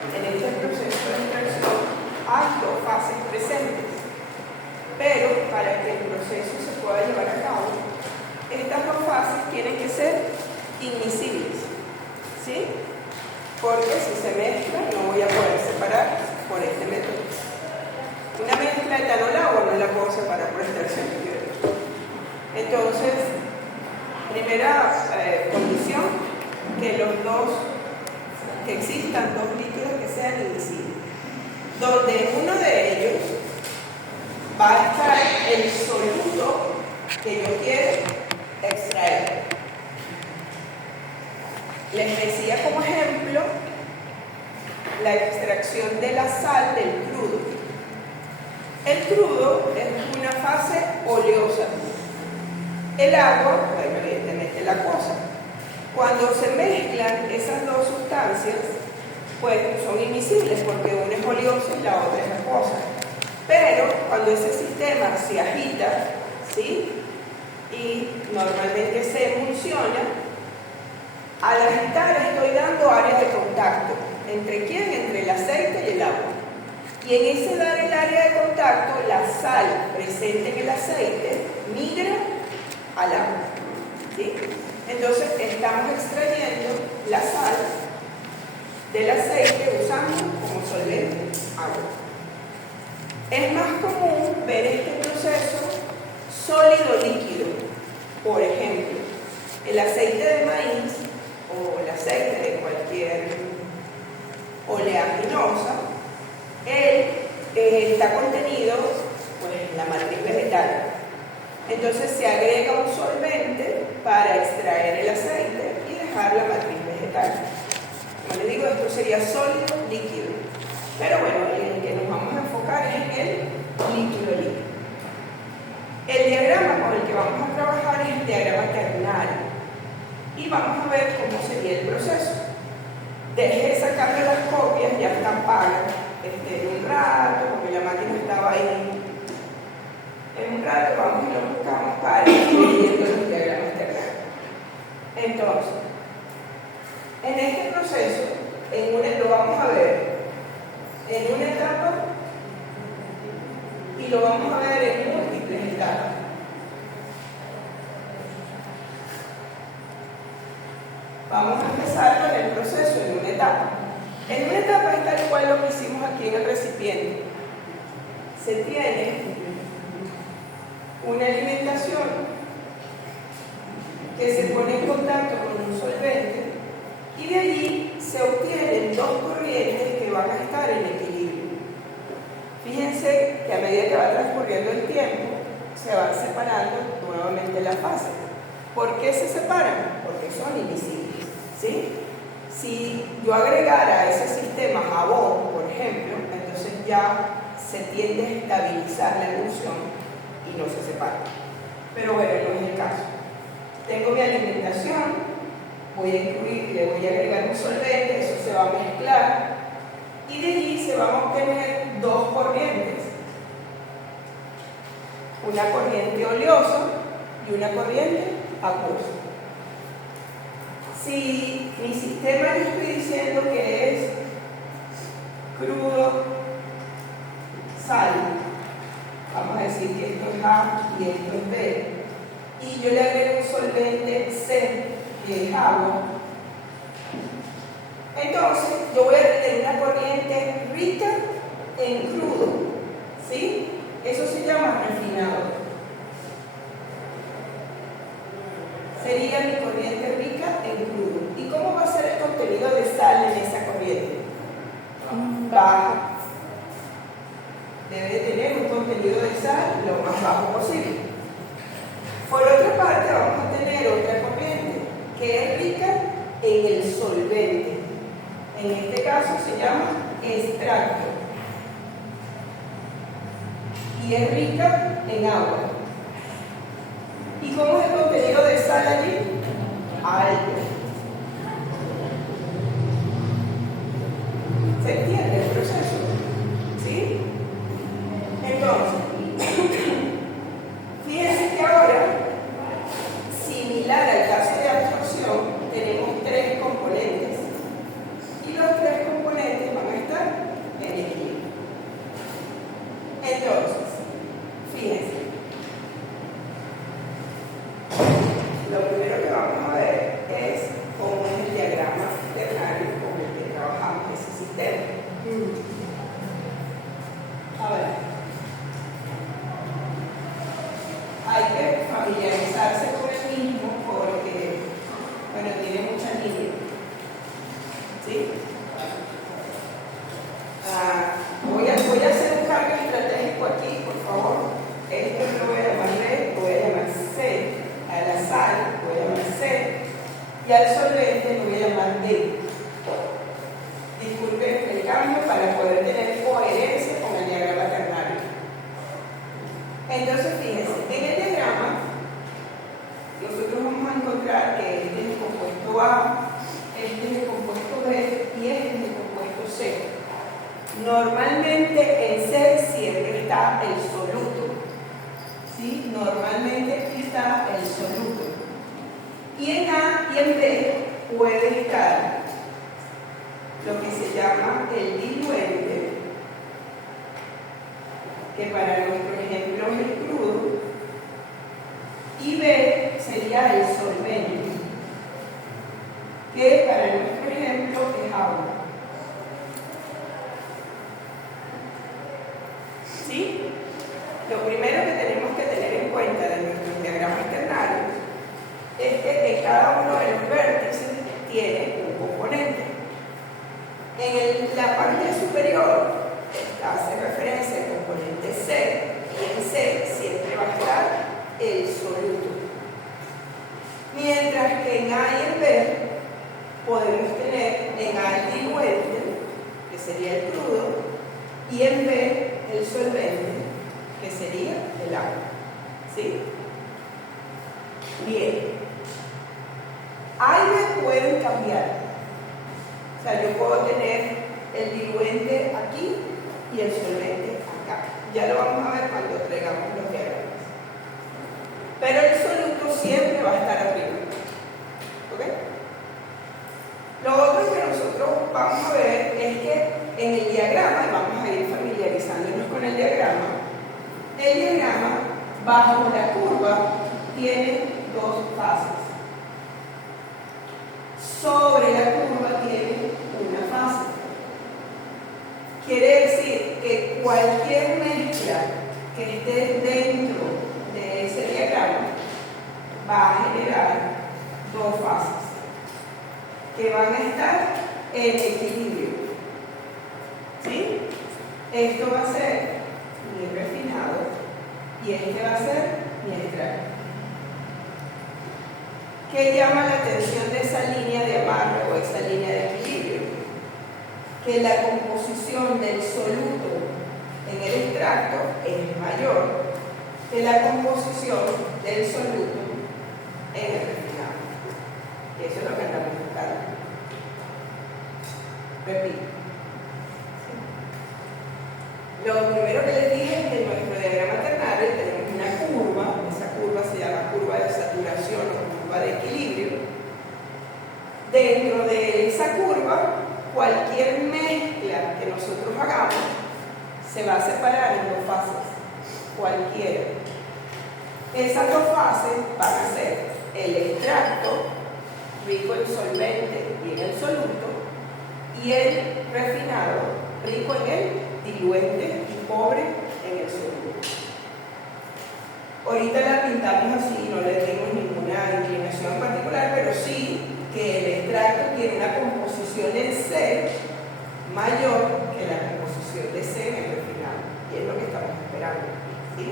En este proceso de extracción hay dos fases presentes, pero para que el proceso se pueda llevar a cabo, estas dos fases tienen que ser inmiscibles, ¿sí? Porque si se mezclan no voy a poder separar por este método. Una mezcla de etanol-agua no la puedo separar por extracción biológica. Entonces, primera condición, que existan dos líquidos que sean inmiscibles, donde uno de ellos va a estar el soluto que yo quiero extraer. Les decía como ejemplo la extracción de la sal del crudo. El crudo es una fase oleosa. El agua, bueno, evidentemente la cosa. Cuando se mezclan esas dos sustancias, pues son inmiscibles porque una es oleosa y la otra es acuosa. Pero cuando ese sistema se agita, ¿sí? Y normalmente se emulsiona, al agitar estoy dando áreas de contacto. ¿Entre quién? Entre el aceite y el agua. Y en ese dar el área de contacto, la sal presente en el aceite migra al agua, ¿sí? Entonces estamos extrayendo la sal del aceite usando como solvente agua. Es más común ver este proceso sólido-líquido. Por ejemplo, el aceite de maíz o el aceite de cualquier oleaginosa, él está contenido pues, en la matriz vegetal. Entonces se agrega un solvente para extraer el aceite y dejar la matriz vegetal. Como les digo, esto sería sólido líquido. Pero bueno, en el que nos vamos a enfocar es en el líquido. El diagrama con el que vamos a trabajar es el diagrama ternario. Y vamos a ver cómo sería el proceso. Dejé sacarle las copias, ya están pagas un rato, porque la máquina estaba ahí. En un rato vamos y lo buscamos para ir viendo los diagramas ternarios. Entonces, en este proceso, lo vamos a ver en una etapa y lo vamos a ver en múltiples etapas. Vamos a empezar con el proceso en una etapa. En una etapa es tal cual lo que hicimos aquí en el recipiente. Se tiene una alimentación que se pone en contacto con un solvente y de allí se obtienen dos corrientes que van a estar en equilibrio. Fíjense que a medida que va transcurriendo el tiempo se van separando nuevamente las fases. ¿Por qué se separan? Porque son invisibles, ¿sí? Si yo agregara a ese sistema jabón, por ejemplo, entonces ya se tiende a estabilizar la emulsión y no se separa. Pero bueno, no es el caso. Tengo mi alimentación, voy a incluir, le voy a agregar un solvente, eso se va a mezclar y de allí se van a obtener dos corrientes. Una corriente oleosa y una corriente acuosa. Si mi sistema le estoy diciendo que es crudo, sal, vamos a decir que esto es A y esto es B, y yo le agrego un solvente C, que es agua, entonces yo voy a tener una corriente rica en crudo, ¿sí? Eso se llama refinado. Sería mi corriente rica en crudo. ¿Y cómo va a ser el contenido de sal en esa corriente? Bajo. Debe de tener un contenido de sal lo más bajo posible. Por otra parte, vamos a tener otra corriente que es rica en el solvente. En este caso se llama extracto. Y es rica en agua. ¿Y cómo es el contenido de sal allí? Alto. ¿Se entiende el proceso? ¿Sí? Entonces, fíjense que ahora, similar al caso de absorción, tenemos tres componentes. Y los tres componentes van a y al solvente lo voy a llamar D. Disculpen el cambio para poder tener coherencia con el diagrama ternario. Entonces, fíjense, en el diagrama nosotros vamos a encontrar que este es el compuesto A, este es el compuesto B y este es el compuesto C. Normalmente en C siempre está el soluto. ¿Sí? Normalmente está el soluto. Y en A y en B puede estar lo que se llama el diluente, que para nuestro ejemplo es el crudo, y B sería el solvente, que para nuestro ejemplo es agua. ¿Sí? Lo primero que tenemos que tener en cuenta de nuestros diagramas ternarios es que cada uno de los vértices tiene un componente. En la parte superior hace referencia al componente C, y en C siempre va a estar el soluto. Mientras que en A y en B podemos tener en A el diluente, que sería el crudo, y en B el solvente, que sería el agua. ¿Sí? Bien. A y B pueden cambiar. O sea, yo puedo tener el diluente aquí y el solvente acá. Ya lo vamos a ver cuando traigamos los diagramas. Pero el soluto siempre va a estar arriba. ¿Ok? Lo otro que nosotros vamos a ver es que en el diagrama, y vamos a ir familiarizándonos con el diagrama bajo la curva tiene dos fases. Sobre la curva tiene una fase. Quiere decir que cualquier mezcla que esté dentro de ese diagrama va a generar dos fases que van a estar en equilibrio. ¿Sí? Esto va a ser mi refinado y este va a ser mi extracto. ¿Qué llama la atención de esa línea de amarre o esa línea de equilibrio? Que la composición del soluto en el extracto es mayor que la composición del soluto en el refinado. Eso es lo que estamos buscando. Repito. Lo primero que les dije es que en nuestro diagrama ternario tenemos una curva, esa curva se llama curva de saturación o curva de equilibrio. Dentro de esa curva, cualquier mezcla que nosotros hagamos se va a separar en dos fases, cualquiera. Esas dos fases van a ser el extracto, rico en solvente y en el soluto, y el refinado, rico en el diluente y pobre en el soluto. Ahorita la pintamos así, no le dimos ninguna inclinación en particular, pero sí que el extracto tiene una composición en C mayor que la composición de C en el refinado, y es lo que estamos esperando. ¿Sí?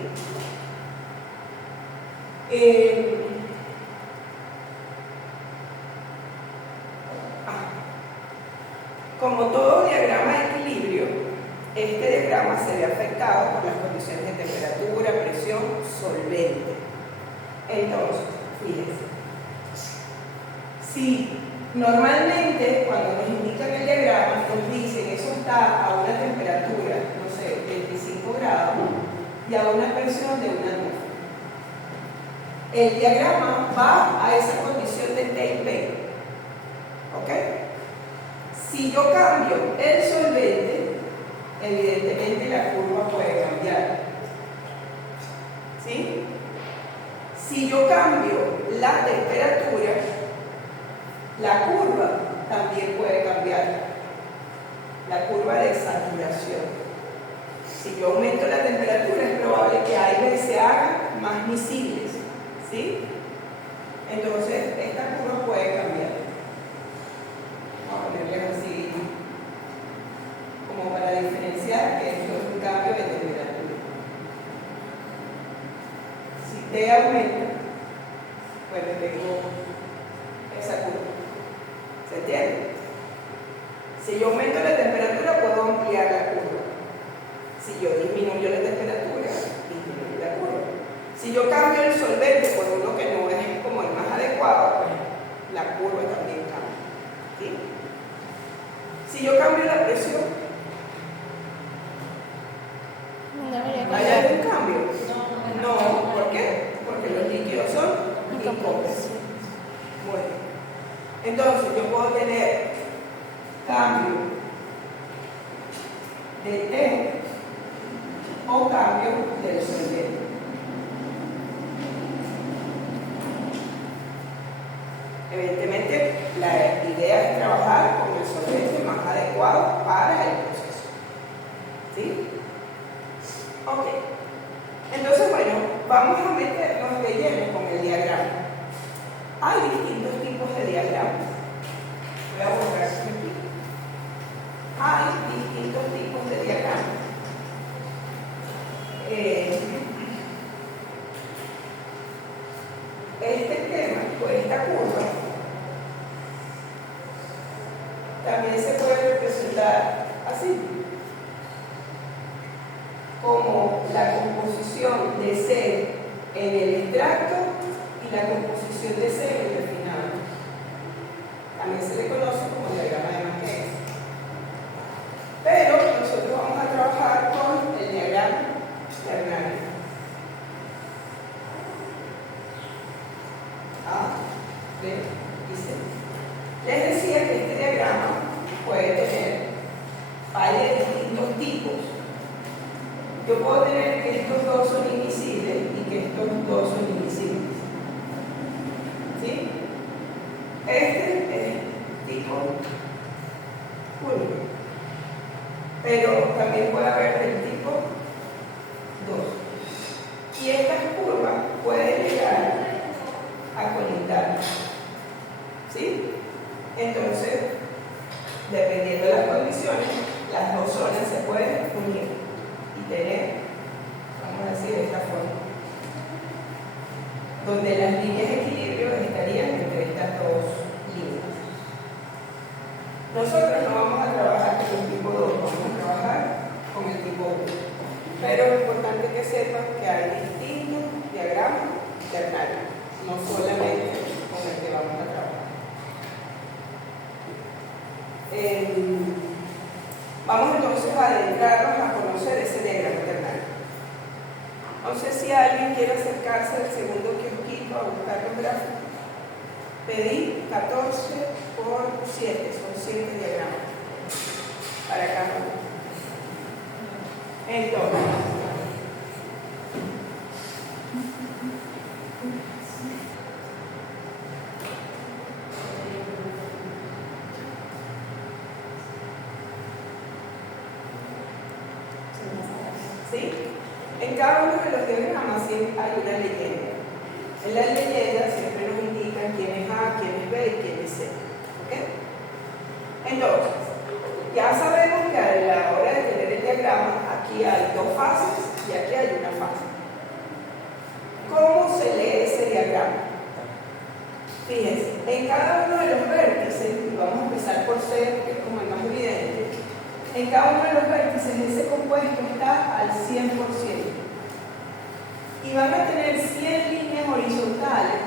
Como todo diagrama de equilibrio, este diagrama se ve afectado por las condiciones de temperatura, presión, solvente. Entonces, fíjense, si normalmente cuando nos indican el diagrama nos dicen eso está a una temperatura, no sé, 25 grados y a una presión de una atmósfera. El diagrama va a esa condición de T y P. ¿Ok? Si yo cambio el solvente, evidentemente la curva puede cambiar. ¿Sí? Si yo cambio la temperatura, la curva también puede cambiar. La curva de saturación. Si yo aumento la temperatura, es probable que A y B se hagan más miscibles. ¿Sí? Entonces, esta curva puede cambiar. Vamos a ponerle así, como para diferenciar que esto es un cambio de temperatura. Si T aumenta, pues tengo esa curva. ¿Se entiende? Si yo aumento la temperatura, puedo ampliar la curva. Si yo disminuyo la temperatura, disminuyo la curva. Si yo cambio el solvente por uno que no es como el más adecuado, pues la curva también cambia. ¿Sí? Si yo cambio la presión, ¿hay algún cambio? No, ¿por qué? Porque los líquidos son incómodos. Muy bien. Entonces, yo puedo tener cambio de T o cambio del solvente. Evidentemente, la idea es trabajar con el solvente más adecuado para el proceso. ¿Sí? Ok. Entonces, bueno, vamos a meternos de lleno con el diagrama. Hay distintos tipos de diagramas. Voy a borrar aquí. Hay distintos tipos de diagramas. Este esquema, pues esta curva, también se puede representar así, como la composición de C en el extracto y la composición de C en el refinado. También se le conoce como diagrama de Mackay. Pero nosotros vamos a trabajar con el diagrama ternario. A, B y C. Les decía que este diagrama puede tener fallas de distintos tipos. Yo puedo tener que estos dos son invisibles y que estos dos son invisibles. ¿Sí? Este es tipo 1. Pero también puede haber del tipo 2. Y estas curvas pueden llegar a conectar. ¿Sí? Entonces, dependiendo de las condiciones, las dos zonas se pueden unir y tener, vamos a decir, de esta forma, donde las líneas de equilibrio estarían entre estas dos líneas. Nosotros no vamos a trabajar con el tipo 2, vamos a trabajar con el tipo 1. Pero es importante que sepan que hay distintos diagramas ternarios, no solamente con el que vamos a trabajar. Vamos entonces a adentrarnos a conocer ese diagrama ternario. No sé si alguien quiere acercarse al segundo kiosquito a buscar los gráficos. Pedí 14 por 7, son 7 diagramas para cada uno. Entonces, ¿sí? En cada uno de los diagramas siempre hay una leyenda. En la leyenda siempre nos indican quién es A, quién es B y quién es C. ¿Ok? Entonces, ya sabemos que a la hora de tener el diagrama, aquí hay dos fases y aquí hay una fase. ¿Cómo se lee ese diagrama? Fíjense, en cada uno de los vértices, y vamos a empezar por C, que es como el más evidente, en cada uno de los vértices ese compuesto está al 100%. Y van a tener 100 líneas horizontales,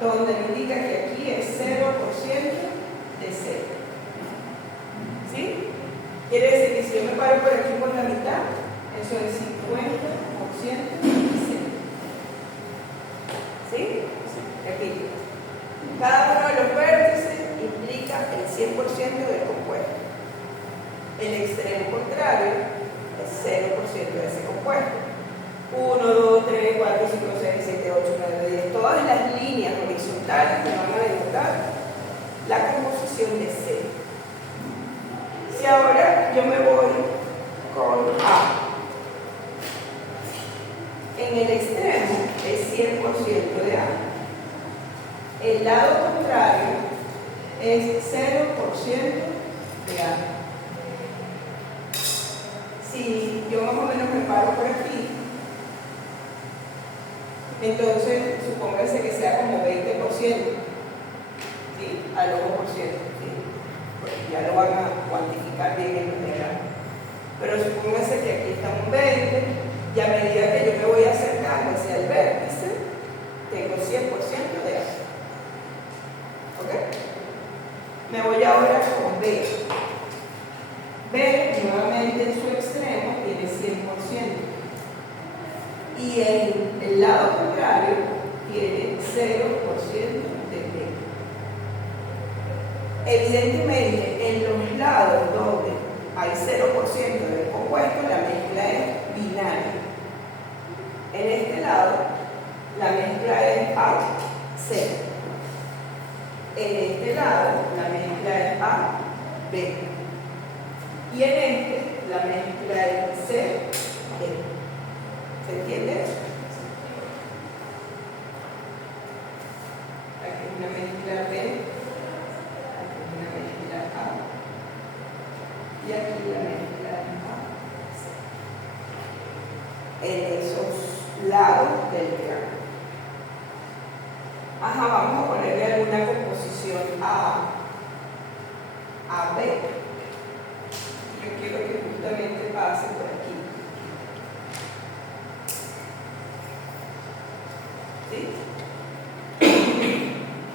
donde indica que aquí es 0% de C. ¿Sí? Quiere decir que si yo me paro por aquí por la mitad, eso es 50% de C. ¿Sí? Repito. Cada uno de los vértices implica el 100% del compuesto. El extremo contrario es 0% de ese compuesto. 1, 2, 3, 4, 5, 6, 7, 8, 9, 10. Todas las líneas horizontales que van a denotar la composición de C. Si ahora yo me voy con A, en el extremo es 100% de A. El lado contrario es 0% de A. Si yo más o menos me paro por aquí, entonces supóngase que sea como 20%. ¿Sí? al 1%, ¿sí? Pues ya lo van a cuantificar bien en los diagramas. Pero supóngase que aquí está un 20, y a medida que yo me voy acercando hacia el vértice, tengo 100% de A. ¿Ok? Me voy ahora con B. B, nuevamente en su extremo, tiene 100%. Y en el lado contrario, tiene 0% de B. Evidentemente, en los lados donde hay 0% de compuesto, la mezcla es binaria. En este lado, la mezcla es A, 0. En este lado, la mezcla es A, B. Y en este, la mezcla es C, D. ¿Se entiende? Aquí es una mezcla B, aquí es una mezcla A, y aquí la mezcla A, C. En esos lados del diagrama. Ajá, vamos a ponerle alguna composición a B. Yo quiero que justamente pase por aquí. ¿Sí?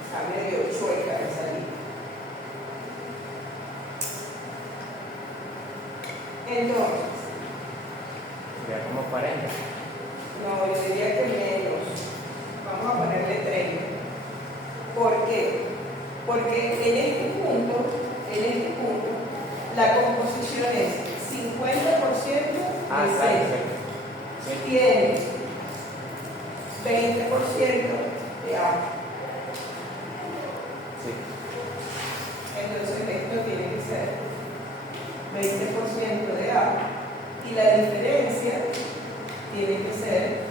Está medio chueca esa línea. Entonces, sería como 40. no, yo diría que menos. Vamos a ponerle 30. ¿Por qué? Porque en este punto, la composición es 50% Ah, de claro, C. sí. Tiene 20% de A. Sí. Entonces esto tiene que ser 20% de A. Y la diferencia tiene que ser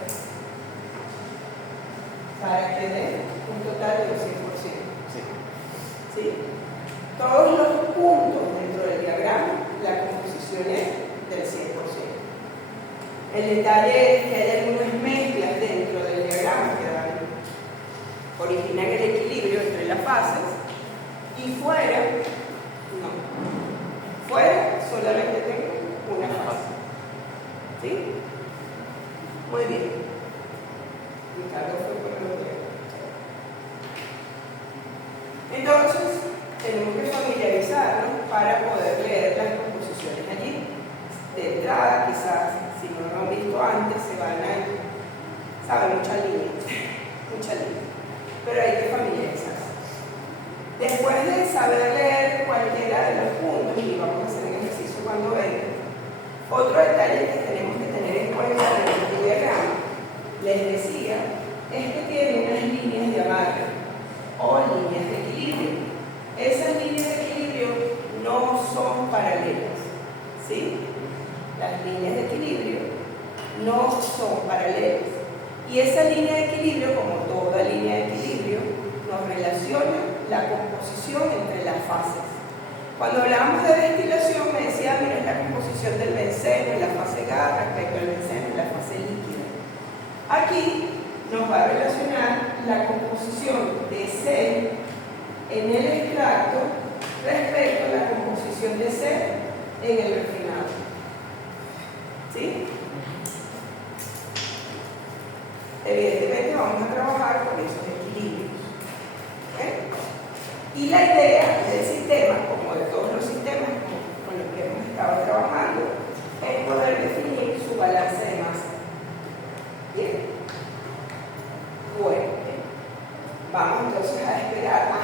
para que dé un total de 100%. Sí. ¿Sí? Todos los puntos dentro del diagrama, la composición es del 100%. El detalle es que hay algunas mezclas dentro del diagrama que originan el equilibrio entre las fases, y fuera, no. Fuera solamente tengo una fase. ¿Sí? Muy bien. Ricardo fue por el otro. Entonces, tenemos que familiarizarnos para poder leer las composiciones allí. De entrada, quizás, si no lo han visto antes, se van a, saben, mucha línea, pero hay que familiarizarse. Después de saber leer cualquiera de los puntos, y vamos a hacer un ejercicio cuando venga, otro detalle que tenemos que tener en cuenta en este diagrama, les decía, es que tiene unas líneas de amarre o líneas de equilibrio. Esas líneas de equilibrio no son paralelas, ¿sí? Las líneas de equilibrio no son paralelas. Y esa línea de equilibrio, como toda línea de equilibrio, nos relaciona la composición entre las fases. Cuando hablábamos de destilación, me decía, mira, es la composición del benceno en la fase gas respecto al benceno en la fase líquida. Aquí nos va a relacionar la composición de C en el extracto respecto a la composición de C en el refinado. ¿Sí? Evidentemente vamos a trabajar con esos equilibrios. ¿Okay? Y la idea del sistema, como de todos los sistemas con los que hemos estado trabajando, es poder definir su balance de masa. ¿Bien? Bueno, vamos entonces a esperar.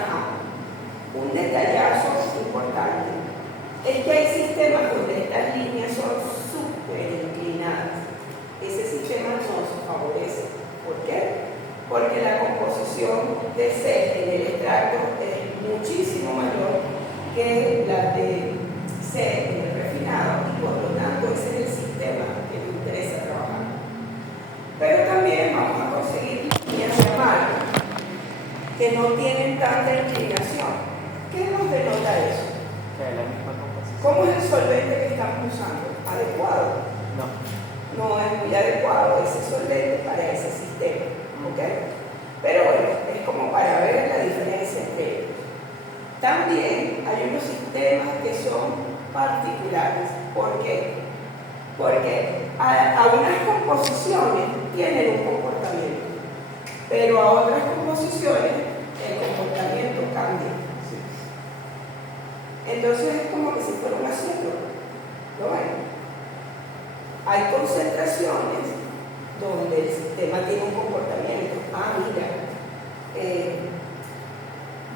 Un detallazo importante es que hay sistemas donde estas líneas son súper inclinadas. Ese sistema nos favorece. ¿Por qué? Porque la composición de C en el extracto es muchísimo mayor que la de C en el refinado, y por lo tanto ese es el sistema que nos interesa trabajar. Pero también vamos a conseguir líneas de amarre que no tienen tanta inclinación. ¿Qué nos denota eso? Que es la misma composición. ¿Cómo es el solvente que estamos usando? ¿Adecuado? No es muy adecuado ese solvente para ese sistema. ¿Ok? Pero bueno, es como para ver la diferencia entre ellos. También hay unos sistemas que son particulares. ¿Por qué? Porque a unas composiciones tienen un comportamiento, pero a otras composiciones el comportamiento cambia. Entonces es como que si fuera un acero. ¿Lo ven? Hay concentraciones donde el sistema tiene un comportamiento. Mira,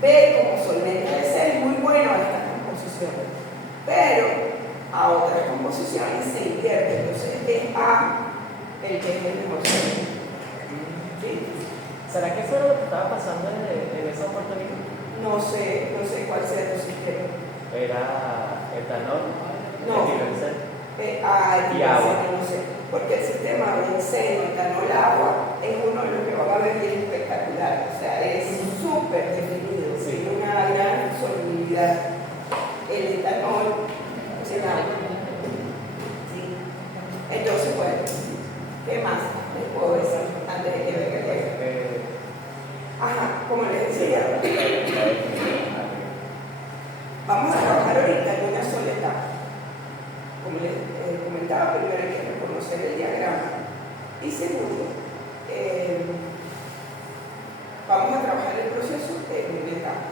B como solvente de ser muy bueno a estas composiciones, pero a otras composiciones se invierte. Entonces es A el que es el mejor solvente. ¿Sí? ¿Será que eso era lo que estaba pasando en esa oportunidad? No sé cuál sea tu sistema. Era etanol, No. Y agua. No sé. Porque el sistema benceno, etanol, agua es uno de los que va a ver bien espectacular. O sea, es súper definido, sí. Tiene una gran solubilidad. El etanol es el agua. ¿Sí? Entonces, bueno, ¿qué más les puedo decir antes de que venga el juego? Ajá, como les decía, vamos a trabajar ahorita en una sola etapa. Como les comentaba, primero hay que reconocer el diagrama y segundo, vamos a trabajar el proceso en una etapa.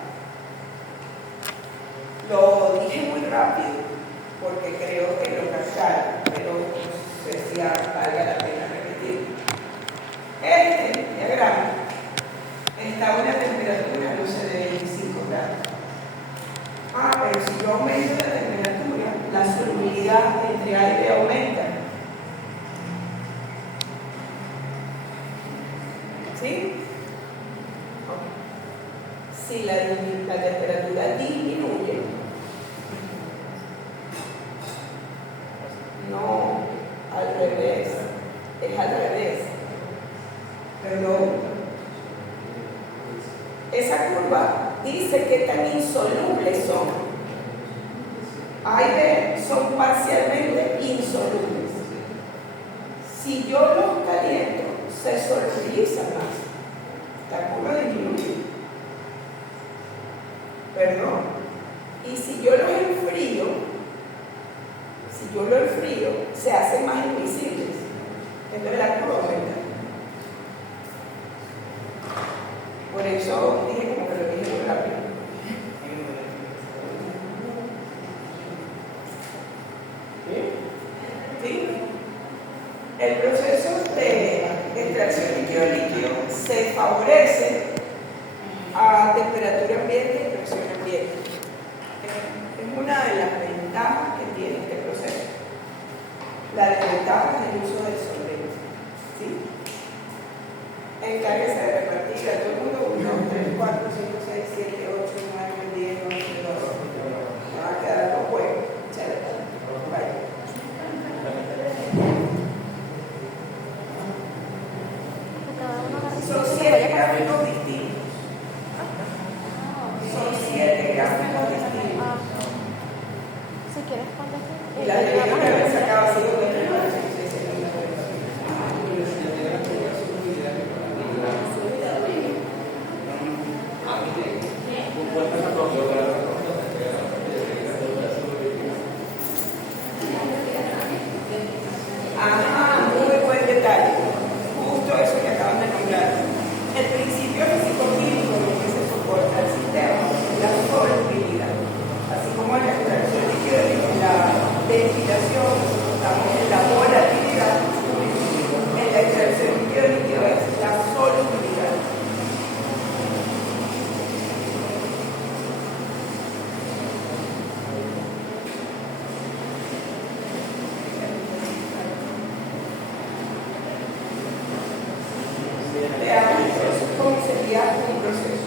Lo dije muy rápido porque creo que lo captaron, pero no sé si valga la pena repetir. Este diagrama está a una temperatura, no sé, de 25 grados. Pero si yo aumento la temperatura, la solubilidad entre A y B aumenta. ¿Sí? Si la temperatura disminuye, no, al revés, es al revés. Perdón. Esa curva dice que tan insolubles son. A y B son parcialmente insolubles. Si yo los caliento, se solubilizan más. La curva disminuye. Perdón. Y si yo los enfrío, se hacen más invisibles. Entonces la curva aumenta. Por eso dije como que lo dije muy rápido. ¿Sí? El proceso de extracción líquido-líquido se favorece a temperatura ambiente y presión ambiente. Es una de las ventajas que tiene este proceso. La desventaja es el uso del solvente. ¿Sí? Encárguese de repartir a todo el mundo 1, 2, 3, 4, 5, 6, 7, 8, 9, 10, 11, 12. Me va a quedar dos juegos. Chévere. Vaya. Son 7 gráficos distintos. Son 7 gráficos distintos. Si quieres, Y la de que me sacaba así de muy buen detalle. Justo eso que acaban de nombrar. El principio físico-químico en que se soporta el sistema es la solubilidad. Así como en la extracción líquida y en la destilación estamos en la volatilidad, en la extracción líquida es la solubilidad. Veamos entonces cómo sería un proceso.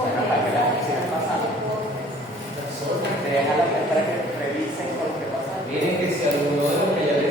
Bueno, para que la sigan pasando. Te deja la para que revisen con lo que pasa. Miren que si alguno de los que ya